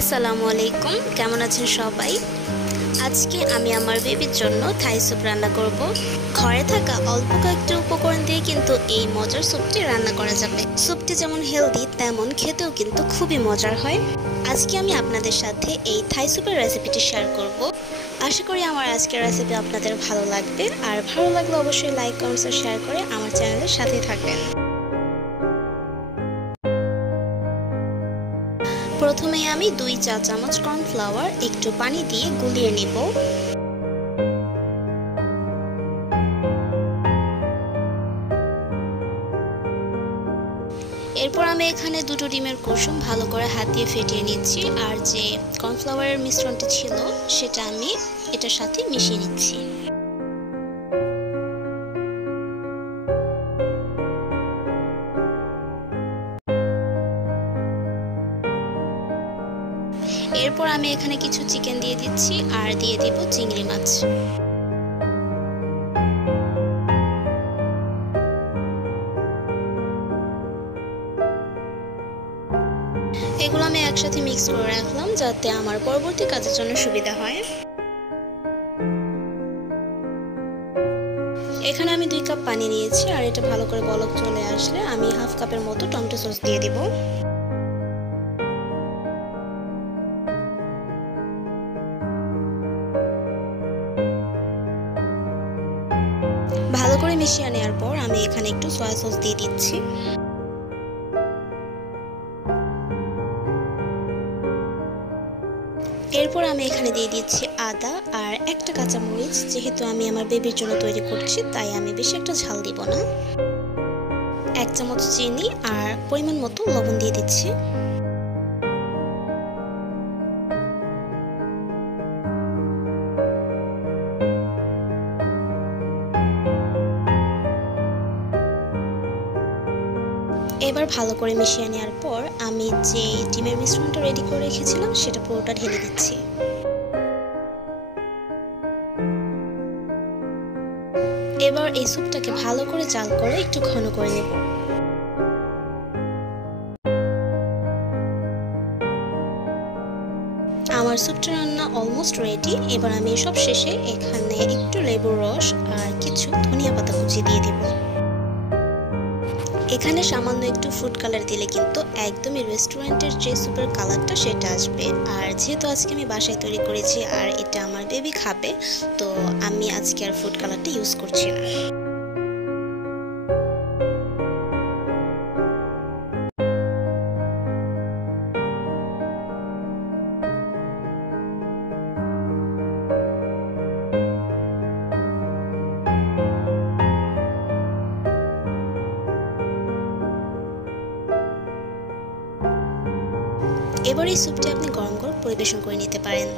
আসসালামু আলাইকুম, কেমন আছেন সবাই? আজকে আমি আমার বেবির জন্য থাই স্যুপ রান্না করব। ঘরে থাকা অল্প কয়েকটি উপকরণ দিয়ে কিন্তু এই মজার স্যুপটি রান্না করা যাবে। স্যুপটি যেমন হেলদি তেমন খেতেও কিন্তু খুবই মজার হয়। আজকে আমি আপনাদের সাথে এই থাই স্যুপের রেসিপিটি শেয়ার করব। আশা করি আমার আজকের রেসিপি আপনাদের ভালো লাগবে, আর ভালো লাগলে অবশ্যই লাইক, কমেন্টস ও শেয়ার করে আমার চ্যানেলের সাথে থাকবেন। প্রথমে আমি 2 চা চামচ কর্নফ্লাওয়ার একটু পানি দিয়ে গুলিয়ে নিব। এরপর আমি এখানে 2টো ডিমের কুসুম ভালো করে হাত দিয়ে ফেটিয়ে নিচ্ছি, আর যে কর্নফ্লাওয়ারের মিশ্রণটি ছিল সেটা আমি এটার সাথে মিশিয়ে নিচ্ছি। এরপর আমি এখানে কিছু চিকেন দিয়ে দিচ্ছি আর দিয়ে দিব চিংড়ি মাছ। এগুলো আমি একসাথে মিক্স করে রাখলাম যাতে আমার পরবর্তী কাজের জন্য সুবিধা হয়। এখানে আমি 2 কাপ পানি নিয়েছি, আর এটা ভালো করে বলক চলে আসলে আমি হাফ কাপের মতো টমেটো সস দিয়ে দিব। ভালো করে মিশিয়ে নেওয়ার পর আমি এখানে একটু সয়া সস দিয়ে দিচ্ছি। এরপর আমি এখানে দিয়ে দিচ্ছি আদা আর একটা কাঁচামরিচ। যেহেতু আমি আমার বেবির জন্য তৈরি করছি তাই আমি বেশি একটা ঝাল দিব না। 1 চামচ চিনি আর পরিমাণ মতো লবণ দিয়ে দিচ্ছি। এবার ভালো করে মিশিয়ে নেওয়ার পর আমি যে ডিমের মিশ্রণটা রেডি করে রেখেছিলাম সেটা পুরোটা ঢেলে দিচ্ছি। এবার এই স্যুপটাকে ভালো করে জাল করে একটু ঘন করে নেব। আমার স্যুপটা রান্না অলমোস্ট রেডি। এবার আমি সব শেষে এখানে একটু লেবুর রস আর কিছু ধনিয়া পাতা কুচি দিয়ে দেব। এখানে সামান্য একটু ফুড কালার দিলে কিন্তু একদমই রেস্টুরেন্টের যে স্যুপের কালারটা সেটা আসবে। আর যেহেতু আজকে আমি বাসায় তৈরি করেছি আর এটা আমার বেবি খাবে, তো আমি আজকে আর ফুড কালারটা ইউজ করছি না। এবার এই স্যুপটি আপনি গরম গরম পরিবেশন করে নিতে পারেন।